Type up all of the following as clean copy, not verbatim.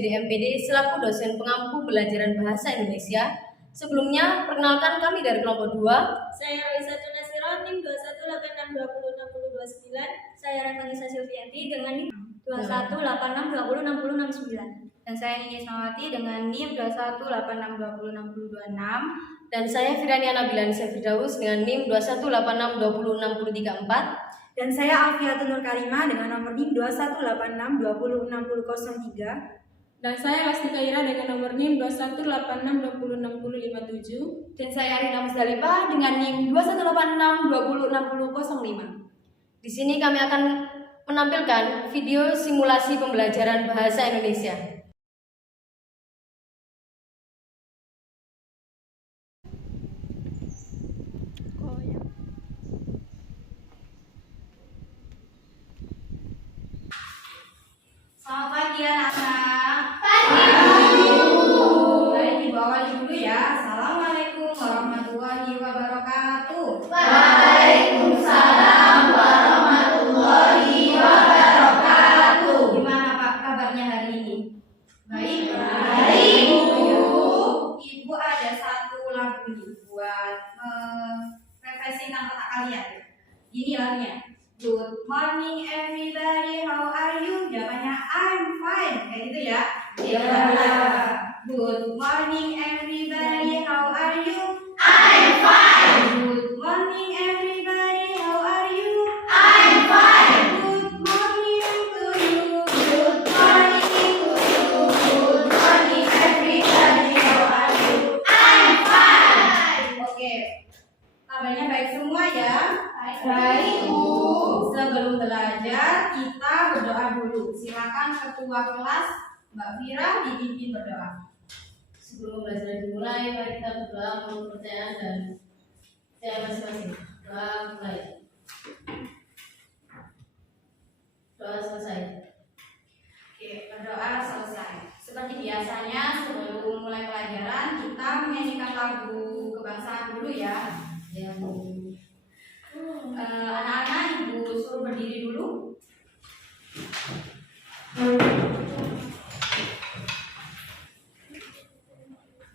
SBD-MPD selaku dosen pengampu pembelajaran bahasa Indonesia. Sebelumnya, perkenalkan kami dari kelompok 2. Saya Raisa Tunasiro, NIM 2186206029. Saya Revanisa Silvianti dengan NIM 2186206069. dan saya Nini Ismawati dengan NIM 2186206026. Dan saya Firani Anabilani Firdaus dengan NIM 2186206034. Dan saya Alfiatun Nur Karimah dengan nomor NIM 2186206003. Dan saya Lastika Ira dengan nomor NIM 2186206057. Dan saya Arina Musdalifah dengan NIM 2186206005. Di sini kami akan menampilkan video simulasi pembelajaran bahasa Indonesia. Selamat pagi anak-anak. Mari dibawakan dulu ya. Assalamualaikum warahmatullahi wabarakatuh. Waalaikumsalam warahmatullahi wabarakatuh. Gimana Pak kabarnya hari ini? Baik. Baik, Bu. Ibu ada satu lagu nih buat refreshing otak kalian. Ini lagunya. Good morning everybody, how are you? Jawabannya I'm fine, kayak gitu ya. Good morning everybody, how are you? I'm fine. Good morning everybody, how are you? I'm fine. Good morning to you. Good morning to you. Good morning everybody. How are you? I'm fine. Oke, kabarnya baik semua ya? Baik, Bu. Sebelum belajar, kita berdoa dulu. Silakan ketua kelas Mbak Fira dipimpin berdoa. Sebelum belajar dimulai, mari kita berdoa menurut percayaan dan saya masing-masing. Doa mulai. Doa selesai. Oke, berdoa selesai. Seperti biasanya, sebelum mulai pelajaran, kita menyanyikan lagu kebangsaan dulu ya. Ya, Bu. Anak-anak, Ibu suruh berdiri dulu.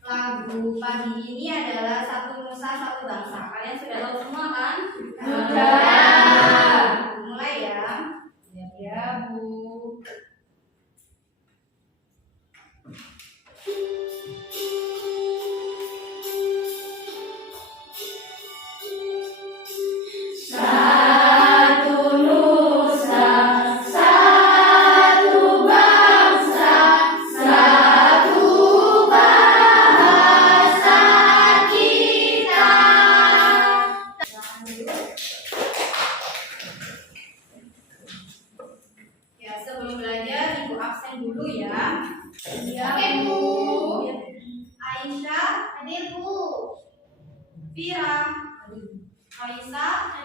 Lagu pagi ini adalah Satu Nusa Satu Bangsa. Kalian sudah tahu semua kan? Sudah. Mulai ya. Ya, Bu. Satu nusa, satu bangsa, satu bahasa kita. Ya, sebelum belajar Ibu absen dulu ya. Oke, Bu. Aisyah, Hadir, Bu. Fira, Aisyah,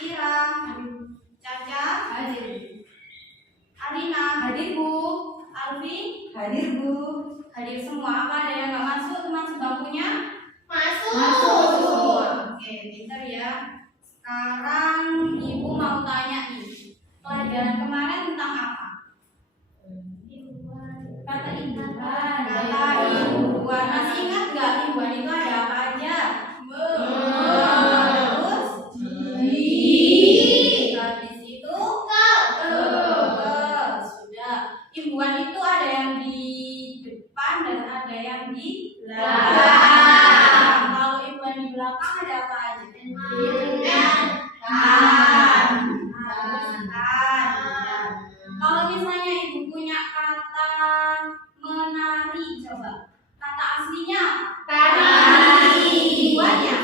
Ira, Caca, Arina, Hadir Bu. Alfi, Hadir Bu. hadir semua. Apa ada yang nggak masuk teman sebangkunya? Masuk. Semua. Oke, pintar ya. Sekarang Ibu mau tanya nih, pelajaran kemarin tentang apa? Kata imbuhan. Kata imbuhan. Masih ingat nggak imbuhan itu ada apa aja? Terus habis itu sudah. Imbuhan itu ada yang di depan dan ada yang di belakang. Kalau imbuhan di belakang ada apa aja? Kalau misalnya Ibu punya kata menari, coba kata aslinya imbuhannya.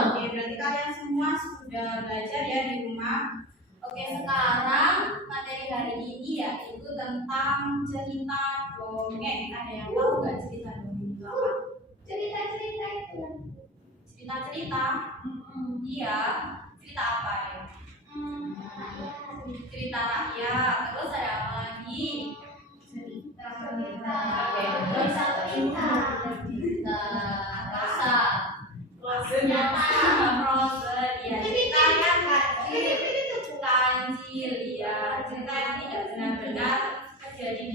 Oke, berarti kalian semua sudah belajar ya di rumah. Oke, sekarang materi hari ini yaitu tentang cerita dongeng. Ada yang tahu nggak cerita dongeng itu apa? Cerita-cerita itu. Cerita-cerita? Iya. Cerita apa ya? Cerita rakyat. Terus ada apa lagi? Cerita. Oke, terus cerita. Bahasa. Prose. Ya, cerita yang kancil. Kancil, ya. Cerita yang tidak benar-benar terjadi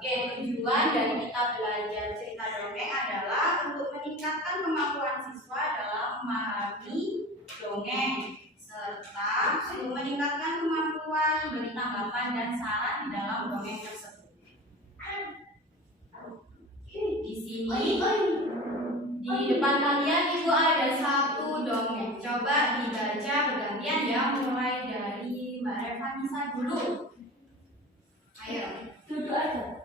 Oke, tujuan dari kita belajar cerita dongeng adalah untuk meningkatkan kemampuan siswa dalam memahami dongeng serta untuk meningkatkan kemampuan beri tanggapan dan saran di dalam dongeng tersebut. Di sini di depan kalian itu ada satu dongeng. Coba dibaca bergantian ya, mulai dari Mbak Revanisa dulu. Ayo. Duduk aja.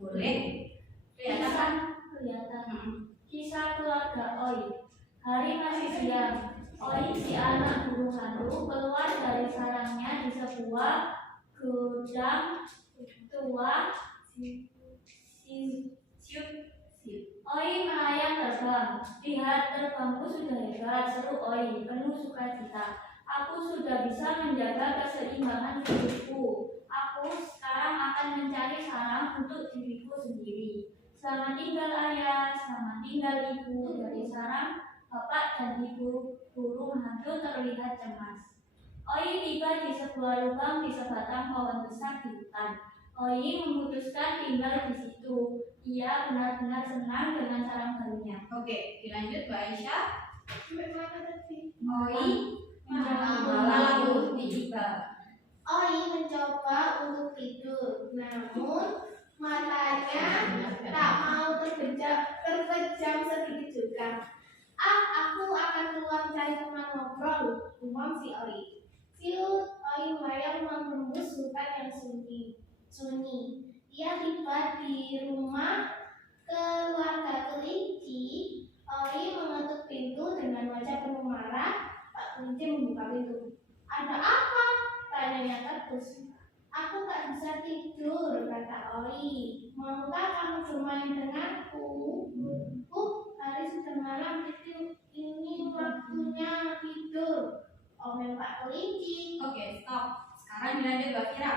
Boleh. Kelihatan? Kelihatan. Kisah keluarga Oi. Hari masih siang. Oi, si anak burung hantu, keluar dari sarangnya di sebuah gudang tua. Oi melayang terbang. Lihat, terbangku sudah hebat, seru Oi, penuh sukacita. Aku sudah bisa menjaga keseimbangan hidupku. Aku sekarang akan mencari sarang untuk diriku sendiri. Selamat tinggal ayah, selamat tinggal ibu. Dari sarang bapak dan ibu burung hantu terlihat cemas. Oi tiba di sebuah lubang di sebatang pohon besar di hutan. Oi memutuskan tinggal di situ. Ia benar-benar senang dengan sarang barunya. Oke, dilanjut Mbak Aisyah. Oi malam tiba. Oi mencoba untuk tidur, namun matanya tak mau terpejam sedikit juga. Aku akan keluar cari teman ngobrol, umam si Oi. Siut, Oi melayang menembus hutan yang sunyi. Ia tiba di rumah keluarga kelinci. Oi mengetuk pintu dengan wajah penuh marah. Pak kelinci membuka pintu. Ada apa? Tanyanya terus. Aku tak bisa tidur, kata Oi. Maukah kamu bermain denganku? Hari sudah malam, ini waktunya tidur. Omel Pak kelinci. Oke, stop. Sekarang dilanjut Mbak Kira.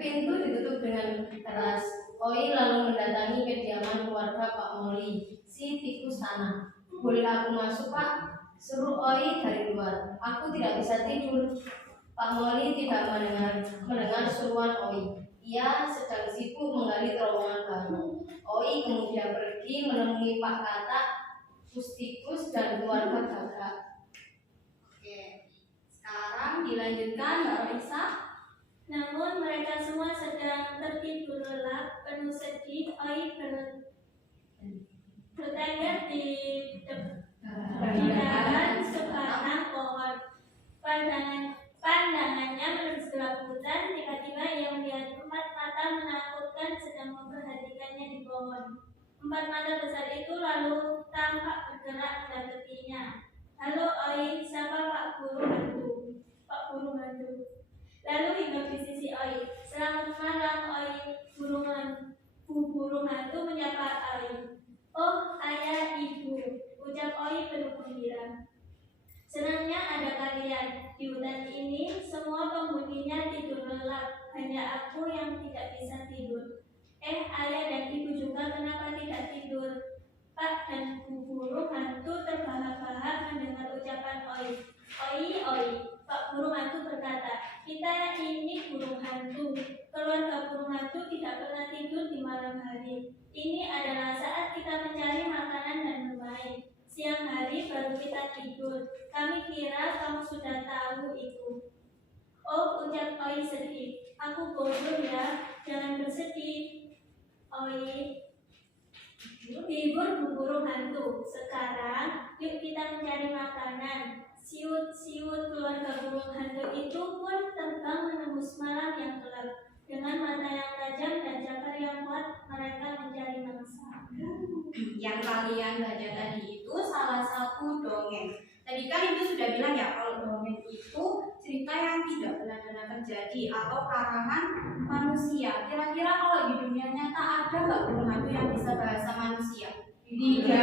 Pintu ditutup dengan keras. Oi lalu mendatangi kediaman keluarga Pak Moli, si tikus tanah. Boleh aku masuk, Pak? Suruh Oi dari luar. Aku tidak bisa tidur. Pak Moli tidak mendengar seruan Oi. Ia sedang sibuk menggali terowongan baru. Oi kemudian pergi menemui Pak Katak, Pustikus, dan keluarga Gagak. Oke, sekarang dilanjutkan Mbak Raisa. Namun mereka semua sedang tertidur lelap, penuh sedih. Oi bertengger di dahan sebatang pohon. Pandangannya menuju gelap hutan. Tiba-tiba ia melihat 4 mata menakutkan sedang memperhatikannya di pohon. 4 mata besar itu lalu tampak bergerak mendekatinya. Halo Oi, siapa Pak Burung Hantu? Pak Burung Hantu. Lalu hinggap di sisi Oi. Selamat malam Oi, burung hantu menyapa Oi. Oh ayah ibu, ucap Oi penuh gembira. Senangnya ada kalian. Di hutan ini semua penghuninya tidur lelap, hanya aku yang tidak bisa tidur. Ayah dan ibu juga kenapa tidak tidur? Pak dan Bu burung hantu terbahak-bahak mendengar ucapan Oi. Oi, Pak burung hantu berkata, kita ini burung hantu. Keluarga burung hantu tidak pernah tidur di malam hari. Ini adalah saat kita mencari makanan dan bermain. Siang hari baru kita tidur. Kami kira kamu sudah tahu itu. Oh, ucap Oi sedih. Aku bodoh ya, jangan bersedih. Oi, hibur Bu burung hantu. Sekarang, yuk kita mencari makanan. Siut-siut keluarga burung hantu itu pun terbang menembus malam yang gelap. Dengan mata yang tajam dan jangkar yang kuat, mereka mencari mangsa. Yang kalian baca tadi itu salah satu dongeng. Tadi kan itu sudah bilang ya, kalau dongeng itu cerita yang tidak benar-benar terjadi atau karangan manusia. Kira-kira kalau di dunia nyata ada nggak burung hantu yang bisa bahasa manusia? Tidak.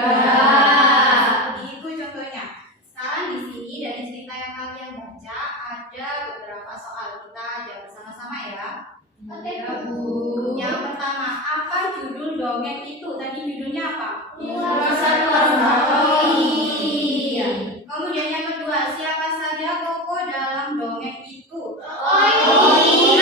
Itu contohnya. Sekarang di sini dari cerita yang kalian baca ada beberapa soal, kita jawab bersama-sama ya. Oke, Bu. Yang pertama, apa judul dongeng itu? Tadi judulnya apa? Kemudian yang kedua, siapa saja tokoh dalam dongeng itu? Oi.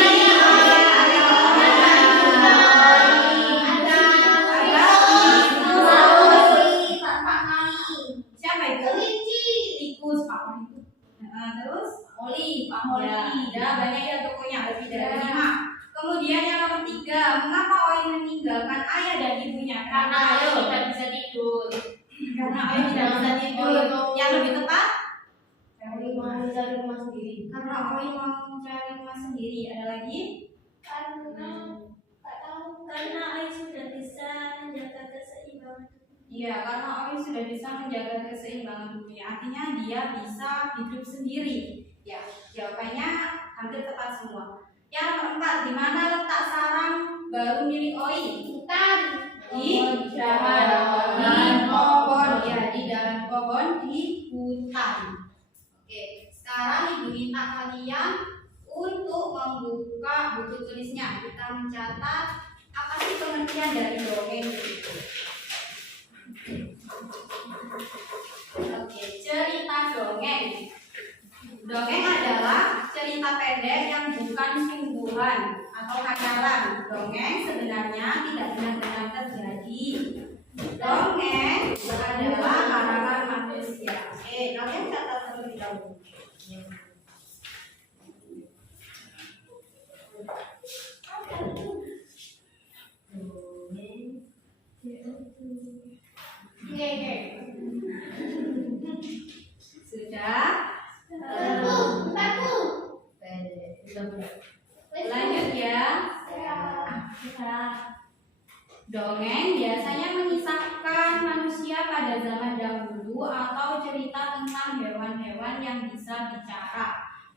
lebih dari 5. Kemudian yang nomor 3, mengapa Oi meninggalkan ayah dan ibunya? Karena Oi tidak bisa tidur. Karena Oi tidak bisa tidur. Yang lebih tepat? Oi mau mencari rumah sendiri. Karena Oi mau mencari rumah sendiri. Ada lagi? Karena nggak tahu. Karena Oi sudah bisa menjaga keseimbangan. Iya, karena Oi sudah bisa menjaga keseimbangan tubuhnya. Artinya dia bisa hidup sendiri. Ya, jawabannya hampir tepat semua. Yang keempat, di mana letak sarang baru milik Oi? Hutan. Di dalam pohon, ya, di dalam pohon di hutan. Oke, sekarang Ibu minta kalian untuk membuka buku tulisnya. Kita mencatat apa sih pengertian dari dongeng itu. Oke, cerita dongeng. Dongeng adalah cerita pendek yang bukan sungguhan atau hayalan. Dongeng sebenarnya tidak benar-benar terjadi. Dongeng adalah karangan manusia. Oke, kalian catat terlebih dahulu. Sudah? Lanjut ya. Dongeng biasanya mengisahkan manusia pada zaman dahulu atau cerita tentang hewan-hewan yang bisa bicara.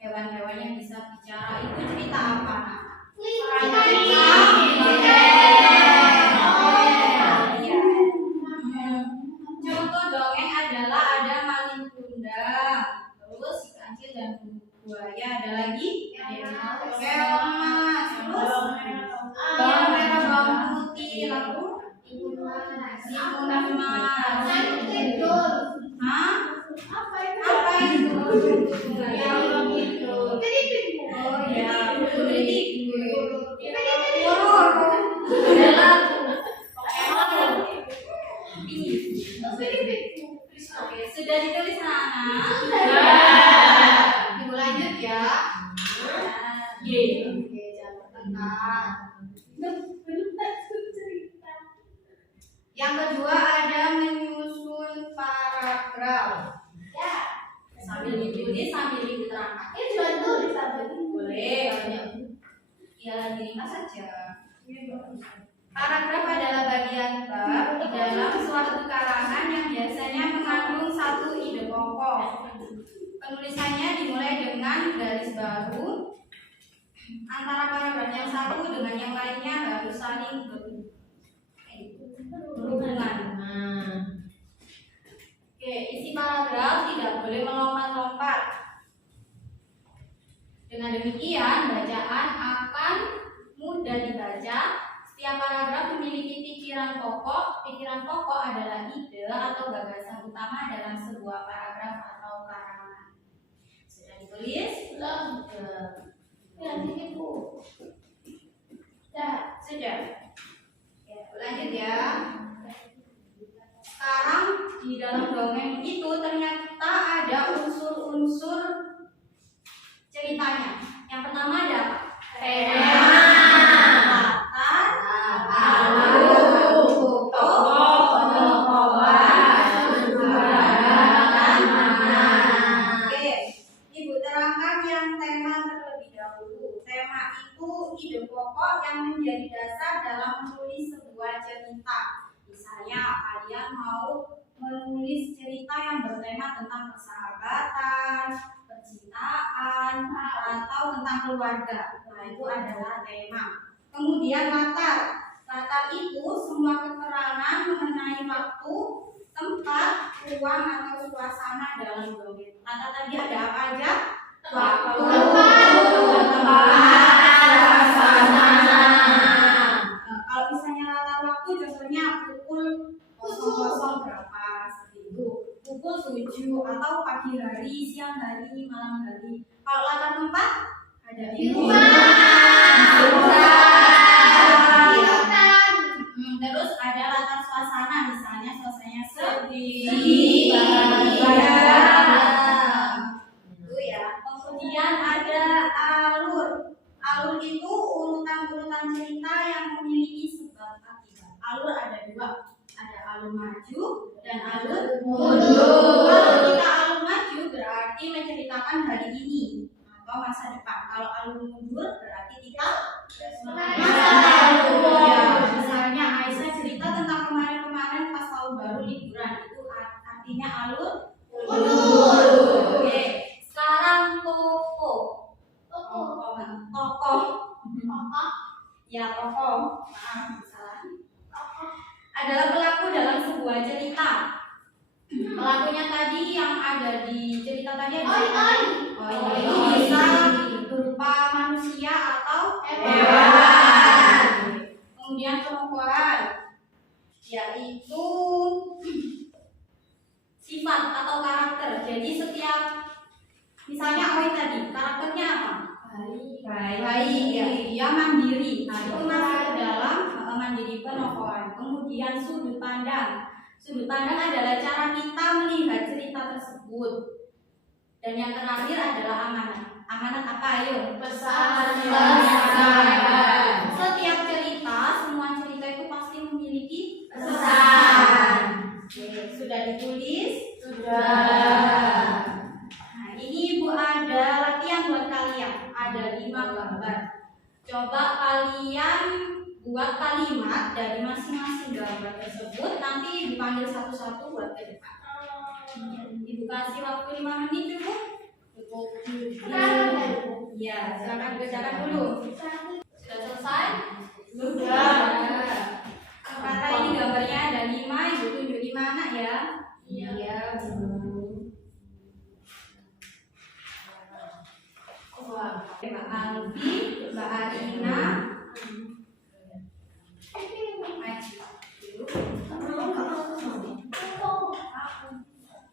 Hewan-hewan yang bisa bicara itu cerita apa? Contoh dongeng adalah ada maling kundang, terus si kancil dan buaya. Ada lagi? Keong mas, terus bawang merah, bawang putih, lalu si kunang mas. Hah? Apa itu? Oh ya, putri tidur. Oke, sudah ditulis anak-anak? Ibu lanjut ya. Oke, jangan tekan. Yang kedua ada menyusun paragraf. Ya. Sambil ditulis sambil diterangkan. Ini cuma tulis apa ini? Boleh, ya lagi ringkas saja. Paragraf adalah bagian bab di dalam suatu karangan yang biasanya mengandung satu ide pokok. Penulisannya dimulai dengan garis baru. Antara paragraf yang satu dengan yang lainnya harus saling berhubungan. Oke, isi paragraf tidak boleh melompat-lompat. Dengan demikian, bacaan akan mudah dibaca. Setiap paragraf memiliki pikiran pokok. Pikiran pokok adalah ide atau gagasan utama dalam sebuah paragraf atau karangan. Sudah ditulis? Belum. Ya, ini Bu. Sudah. Oke, lanjut ya. Sekarang di dalam dongeng itu ternyata ada unsur-unsur ceritanya. Yang pertama ada apa? Oke, Ibu terangkan yang tema terlebih dahulu. Tema itu ide pokok yang menjadi dasar dalam menulis sebuah cerita. Misalnya kalian mau menulis cerita yang bertema tentang persahabatan, percintaan, atau tentang keluarga. Nah, itu adalah tema. Kemudian latar. Latar itu semua keterangan mengenai waktu, tempat, ruang, atau suasana dalam dongeng. Latar tadi ada apa aja? Waktu, tempat, suasana. Kalau misalnya latar waktu, contohnya pukul 00 berapa, seperti itu. Pukul 7 atau pagi hari, siang hari, malam hari. Kalau latar tempat ada di rumah. Terus ada latar suasana, misalnya suasananya sedih, bahagia. Itu ya. Kemudian ada alur. Alur itu urutan-urutan cerita yang memiliki sebab akibat. Alur ada dua, ada alur maju dan alur mundur. Kalau kita alur maju berarti menceritakan hari ini atau masa depan. Kalau alur mundur berarti kita masa lalu. Ya, misalnya Aisyah cerita tentang kemarin-kemarin pas tahun baru liburan, itu artinya alur mundur. Oke, sekarang tokoh. Ya, tokoh. Maaf, salah. Adalah pelaku dalam sebuah cerita. Pelakunya tadi yang ada di cerita tadi ada itu bisa berupa manusia atau hewan. Kemudian tokoh yaitu sifat atau karakter. Jadi setiap misalnya Oi tadi karakternya apa? Baik, ya. Dia mandiri. Nah, itu masuk ke dalam mandiri penokohan. Kemudian sudut pandang. Sudut pandang adalah cara kita melihat cerita tersebut. Dan yang terakhir adalah amanat. Amanat apa? Ayo. Pesan. Setiap cerita, semua cerita itu pasti memiliki Pesan. Oke, sudah ditulis? Sudah. Nah, ini Ibu ada latihan buat kalian. Ada 5 gambar. Coba kalian buat kalimat dari masing-masing gambar tersebut. Nanti Ibu panggil satu-satu buat ke depan. Ibu kasih waktu 5 menit cukup? Cukup. Ya, silakan kerjakan dulu. Sudah selesai? Sudah. Kata ini gambarnya ada 5, Ibu tunjuk di mana ya? Iya, Mbak Alfi, Mbak Arina,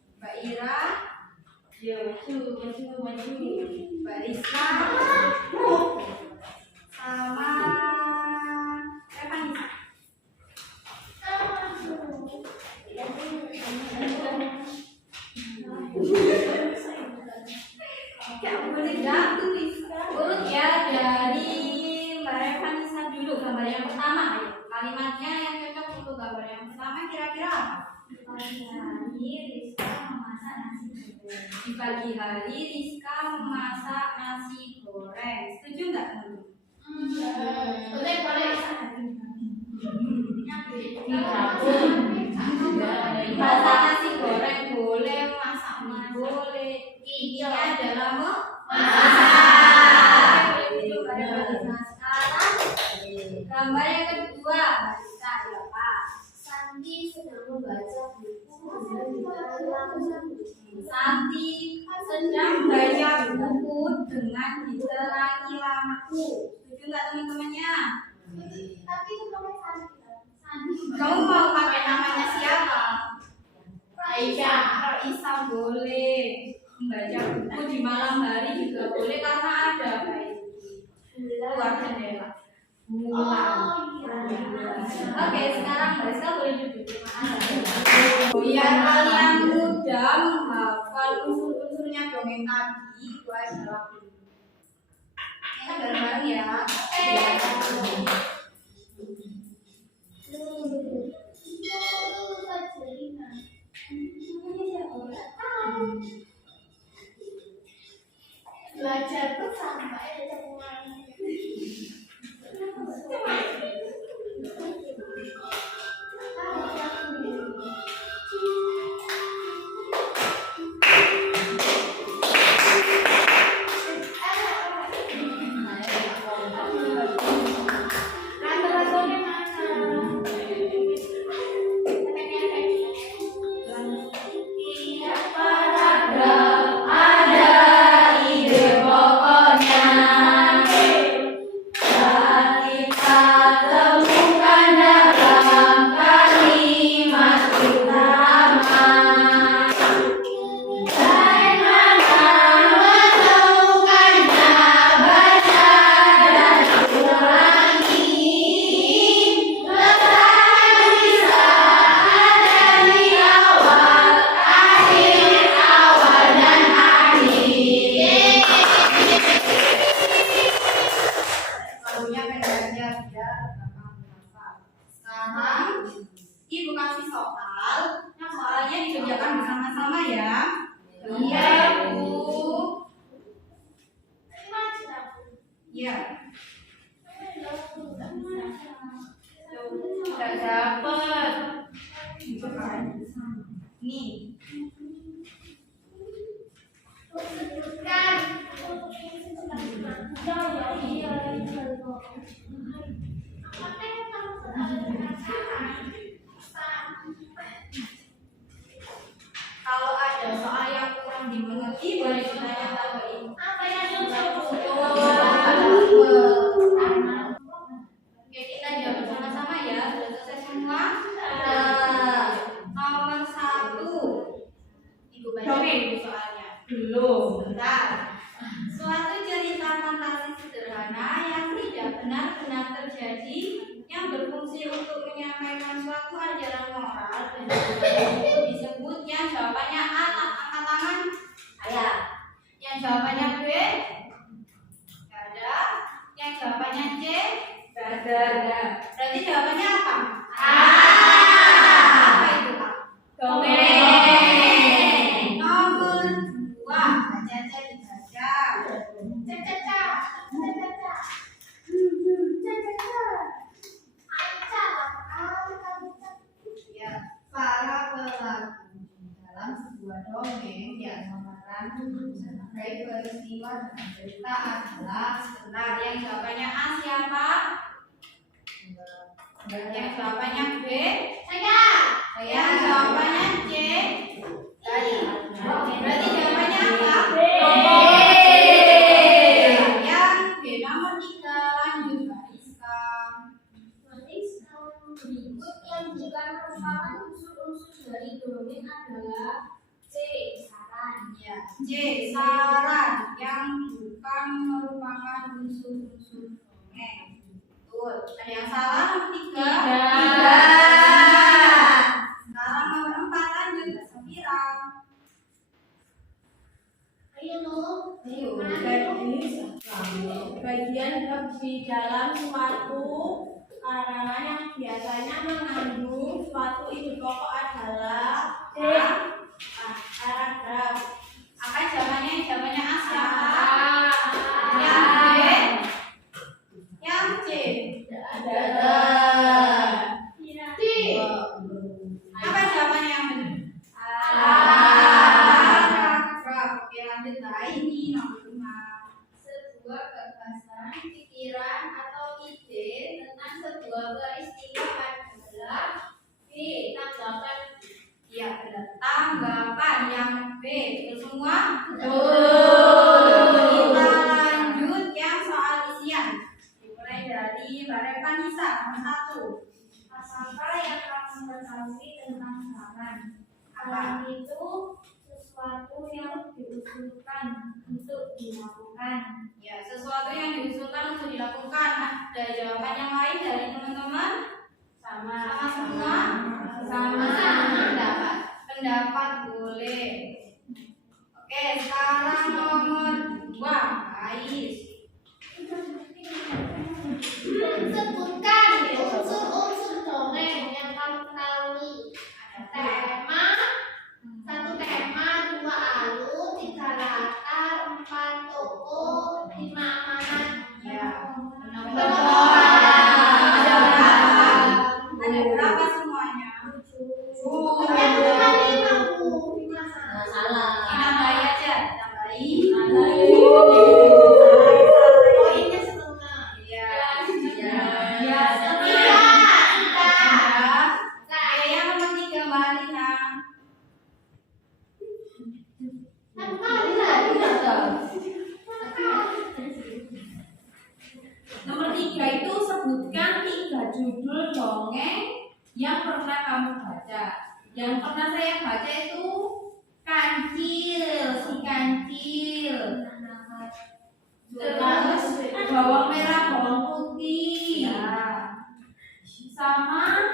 Mbak Ira, Mbak Rizka, sama Evanisa. Urut ya dari Mbak Evanisa dulu gambar yang pertama. Ayo, kalimatnya yang cocok untuk gambar yang pertama kira-kira apa? Di pagi hari Rizka memasak nasi goreng. Setuju nggak teman-teman? boleh. Masak nasi goreng boleh, masak mie boleh. Ini adalah memasak. Boleh pada sekarang. Gambar yang kedua, Barista apa? Santi sedang membaca buku. Santi sedang baca buku dengan diterangi lampu. Setuju nggak teman-temannya? Tapi itu pakai Santi. Kamu mau pakai namanya siapa? Aisyah. Raisa boleh. Membaca buku di malam hari juga boleh karena ada kayak luar jendela. Oke, sekarang Raisa boleh duduk. Biar kalian mudah menghafal unsur-unsurnya dongeng tadi, itu adalah ini bareng-bareng ya. Belajar tuh sampai ada temuan. biar gampang dihafal. Sekarang Ibu kasih soal. Soalnya dikerjakan bersama-sama ya. Iya, Bu. Iya. Tidak dapat. Nih. Sebutkan. Kalau ada soal yang kurang dimengerti boleh ditanyakan ke Ibu. Apa yang sudah Oke, kita jawab bersama-sama ya. Sudah selesai semua? Nomor 1. Ibu baca dulu soalnya. Belum. Bentar. Suatu cerita fantasi sederhana yang tidak benar-benar terjadi yang berfungsi untuk menyampaikan suatu ajaran moral dan itu disebut yang jawabannya A. Angkat tangan. Ayah. Yang jawabannya B. Gak ada. Yang jawabannya C. Gak ada. Berarti jawabannya apa? A. Apa itu, Pak? Dongeng. Nomor 2. Baca aja dibaca. Ya, para pelaku dalam sebuah dongeng yang memerankan peristiwa dan cerita adalah sebentar. Yang jawabannya A siapa? Yang jawabannya B? Saya. Yang jawabannya C? Berarti jawabannya apa? Yang B nomor 3. Lanjut Mariska. Berikut yang juga merupakan unsur-unsur dari dongeng adalah C. Saran. Ya, C. Saran yang bukan merupakan unsur-unsur dongeng. Betul. Ada yang salah nomor 3? Sekarang nomor 4 lanjut Mbak Safira. Ayo Nur. Ayo. Bagian bab di dalam suatu karangan yang biasanya mengandung suatu ide pokok adalah paragraf. Apa jawabannya? Jawabannya A siapa? A. Yang B? Yang C? Ada. C. Apa jawabannya yang benar? Paragraf. Oke, lanjut lah. Ini nomor 5. Sebuah gagasan, pikiran atau ide tentang sebuah peristiwa adalah B. Tanggapan. Iya, benar. Tanggapan yang B. Betul semua? Betul. Kita lanjut yang soal isian. Dimulai dari Mbak Revanisa, nomor 1. Apa yang kamu ketahui tentang saran? Saran itu sesuatu yang diusulkan untuk dilakukan. Ya, sesuatu yang diusulkan untuk dilakukan. Ada jawaban yang lain dari teman-teman? Sama. Sama semua? Pendapat. Pendapat boleh. Oke, sekarang nomor 2. Ais. Sebutkan unsur-unsur dongeng yang kamu ketahui. Tema, 1 tema, 2 alur, 3 latar, 4 tokoh, 5 amanat. Ya. Benar. Ada berapa semuanya? 7. Yang cuma 5 Bu. Salah. Tambahin aja. Tambahin. Poinnya setengah. Iya. Ya. Iya. Oke, yang nomor 3 Mbak Alina. Nomor 3 itu sebutkan 3 judul dongeng yang pernah kamu baca. Yang pernah saya baca itu Kancil, si Kancil. Terus bawang merah, bawang putih. Sama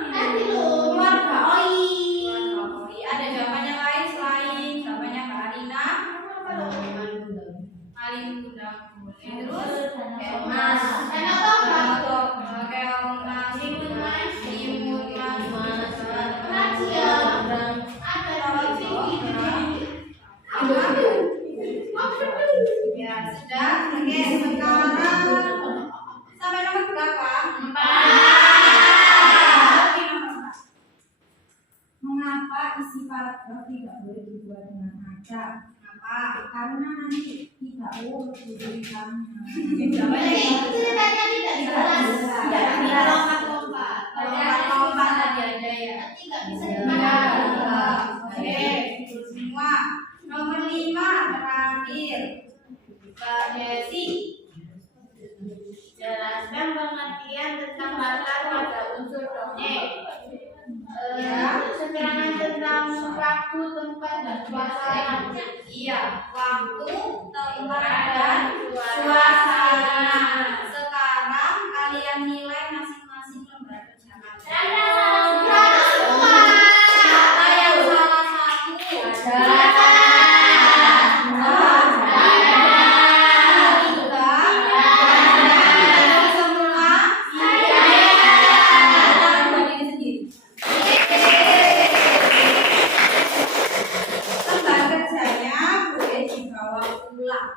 keluarga Oi. Ada jawabannya lain selain jawabannya Mbak Alina? Paling mudah. Terus Kemas. Dana toga. keong mas, timun mas, Raja. Ada di ya sudah. Oke, sekarang sampai nomor berapa? 4. Oke, nomor 4. Mengapa isi paragraf tidak boleh dibuat dengan acak? Kenapa? Karena nanti tidak urut tulisannya. ceritanya tidak jelas. Tidak lompat-lompat. lompat tadi ada ya. Nanti nggak bisa Iya. dipakai. Oke, betul semua. Nomor 5 terakhir. Mbak Desi. Jelaskan pengertian tentang latar pada unsur dongeng. Keterangan tentang waktu, tempat, dan suasana. Iya, waktu, tempat, dan suasana. Sekarang kalian nilai masing-masing lembar kerjaan. Siapa yang salah satu? Lembar kerjanya boleh dibawa pulang.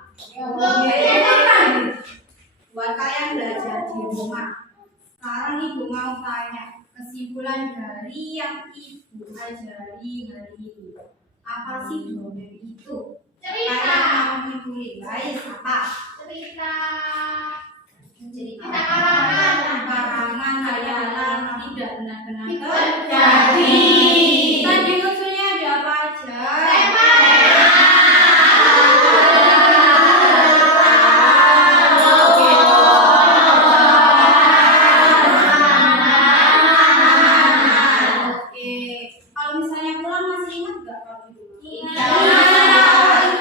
Buat kalian belajar di rumah. Sekarang ibu mau tanya kesimpulan dari yang ibu ajari hari ini. Apa sih dongeng itu? Cerita. Kalian mau menulis? Baik, apa? Cerita. Cerita Cerita karangan. karangan, hayalan, tidak benar-benar Terjadi. Tadi unsurnya ada apa aja? Oke, kalau misalnya pulang masih ingat nggak kalau di rumah?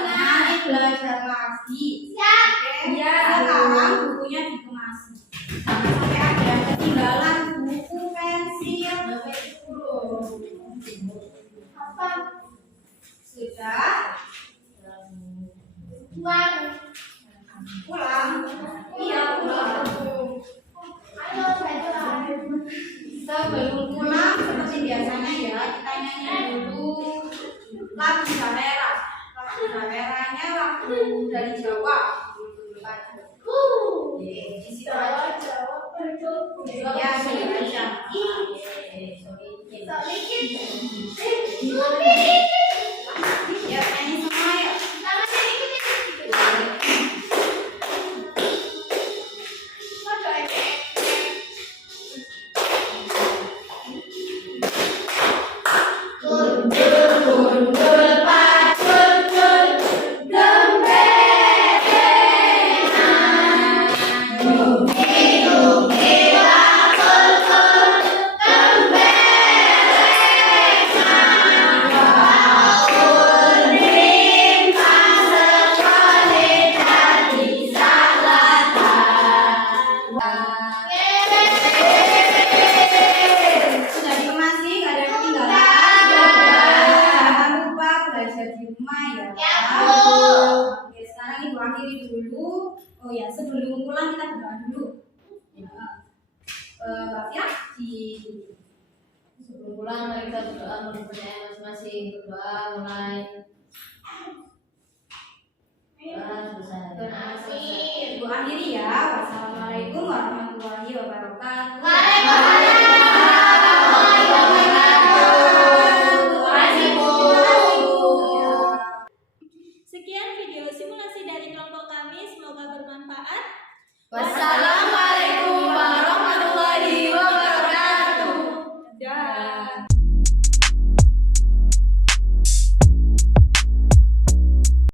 Nanti belajar lagi. Oke, sekarang bukunya dikemasi. Jangan sampai ada yang ketinggalan buku, pensil, Apa? sudah Tuan. pulang. Iya pulang. Ayo baca. Sebelum pulang seperti biasanya ya kita nyanyi dulu lagu daerah. Lagu daerahnya lagu dari Jawa. Di situ aja. Ya, sini aja. Ya, nyanyi semua ya. Sudah dikemasi, nggak ada yang ketinggalan. Jangan lupa belajar di rumah ya. Oke, sekarang ibu akhiri dulu. Oh ya, sebelum pulang kita berdoa dulu. Mbak Fia, Sebelum pulang mari kita berdoa menurut percayaan masing-masing. Berdoa mulai. ibu akhiri ya. Wassalamualaikum warahmatullahi wabarakatuh. Sekian video simulasi dari kelompok kami, semoga bermanfaat. Wassalamualaikum warahmatullahi